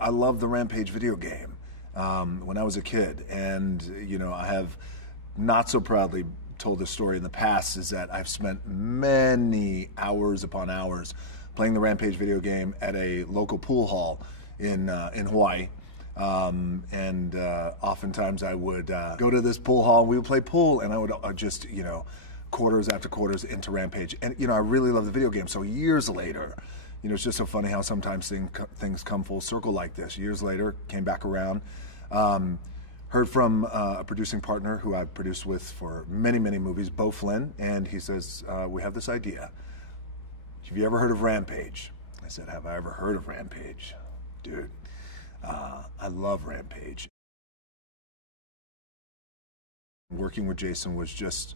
I love the Rampage video game when I was a kid, and I have not so proudly told this story in the past, is that I've spent many hours upon hours playing the Rampage video game at a local pool hall in Hawaii. Oftentimes I would go to this pool hall and we would play pool, and I would just, quarters after quarters into Rampage. And, I really love the video game. So years later, it's just so funny how sometimes things come full circle like this. Years later, came back around, heard from a producing partner who I've produced with for many, many movies, Beau Flynn, and he says, we have this idea. Have you ever heard of Rampage? I said, have I ever heard of Rampage? Dude, I love Rampage. Working with Jason was just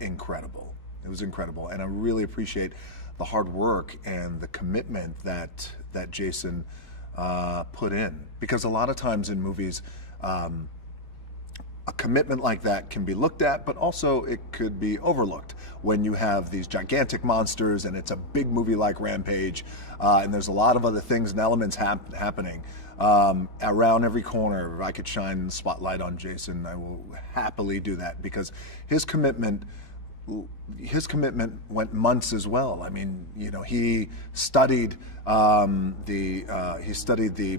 incredible. It was incredible, and I really appreciate the hard work and the commitment that Jason put in. Because a lot of times in movies, a commitment like that can be looked at, but also it could be overlooked when you have these gigantic monsters and it's a big movie like Rampage, and there's a lot of other things and elements happening around every corner. If I could shine the spotlight on Jason, I will happily do that, because his commitment went months as well. I mean, he studied the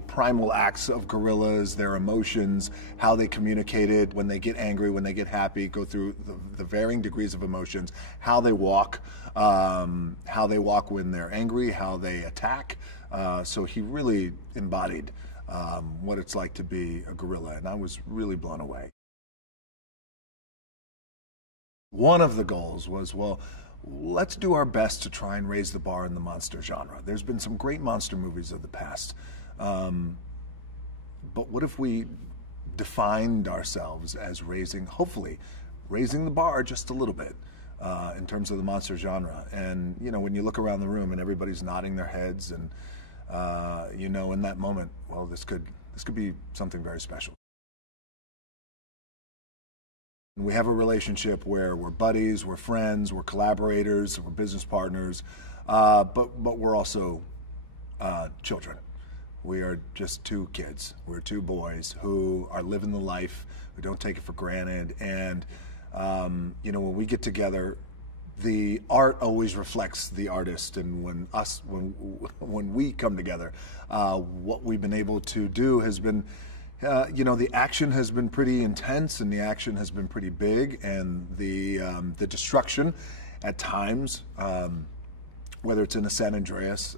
primal acts of gorillas, their emotions, how they communicated when they get angry, when they get happy, go through the varying degrees of emotions, how they walk when they're angry, how they attack. So he really embodied what it's like to be a gorilla, and I was really blown away. One of the goals was, well, let's do our best to try and raise the bar in the monster genre. There's been some great monster movies of the past, but what if we defined ourselves as hopefully raising the bar just a little bit in terms of the monster genre? And when you look around the room and everybody's nodding their heads, and in that moment, well, this could be something very special. We have a relationship where we're buddies, we're friends, we're collaborators, we're business partners, but we're also children. We are just two kids. We're two boys who are living the life, who don't take it for granted. And when we get together, the art always reflects the artist. And when we come together, what we've been able to do has been, the action has been pretty intense, and the action has been pretty big, and the destruction at times, whether it's in a San Andreas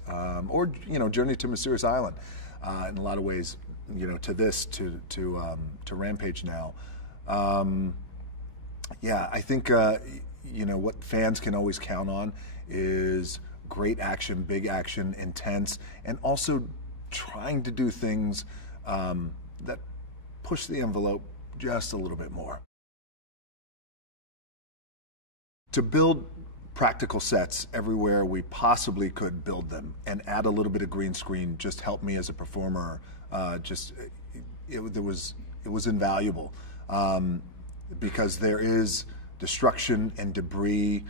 or Journey to Mysterious Island, in a lot of ways, to Rampage now. I think what fans can always count on is great action, big action, intense, and also trying to do things that push the envelope just a little bit more. To build practical sets everywhere we possibly could build them, and add a little bit of green screen, just helped me as a performer. It was invaluable, because there is destruction and debris,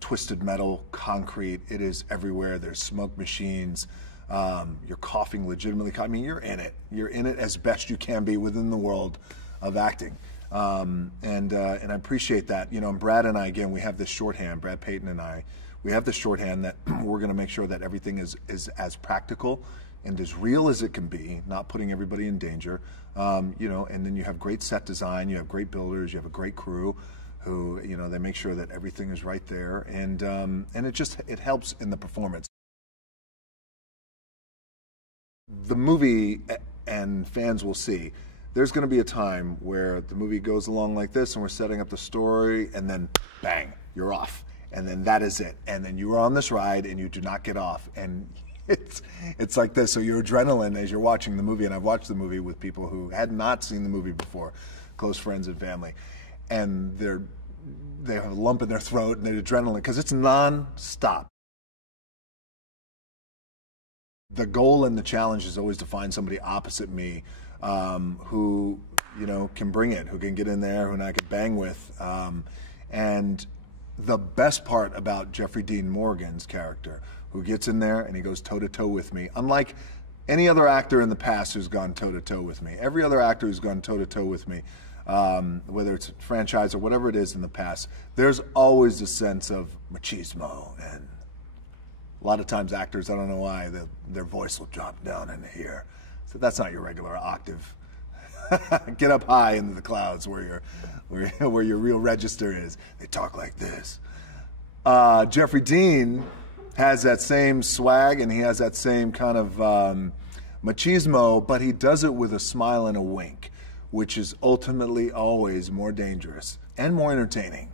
twisted metal, concrete. It is everywhere. There's smoke machines. You're coughing legitimately. I mean, you're in it. You're in it as best you can be within the world of acting. And I appreciate that. And Brad and I, again, we have this shorthand, Brad Payton and I, we have this shorthand that we're going to make sure that everything is as practical and as real as it can be, not putting everybody in danger. And then you have great set design, you have great builders, you have a great crew who, they make sure that everything is right there. And it helps in the performance. The movie, and fans will see, there's going to be a time where the movie goes along like this, and we're setting up the story, and then bang, you're off, and then that is it, and then you are on this ride and you do not get off, and it's like this. So your adrenaline as you're watching the movie, and I've watched the movie with people who had not seen the movie before, close friends and family, and they have a lump in their throat and their adrenaline, because it's non-stop. The goal and the challenge is always to find somebody opposite me who, can bring it, who can get in there, who I could bang with. And the best part about Jeffrey Dean Morgan's character, who gets in there and he goes toe-to-toe with me, unlike any other actor in the past who's gone toe-to-toe with me, every other actor who's gone toe-to-toe with me, whether it's a franchise or whatever it is in the past, there's always a sense of machismo. And a lot of times actors, I don't know why, their voice will drop down into here. So that's not your regular octave. Get up high into the clouds where your real register is. They talk like this. Jeffrey Dean has that same swag and he has that same kind of machismo, but he does it with a smile and a wink, which is ultimately always more dangerous and more entertaining.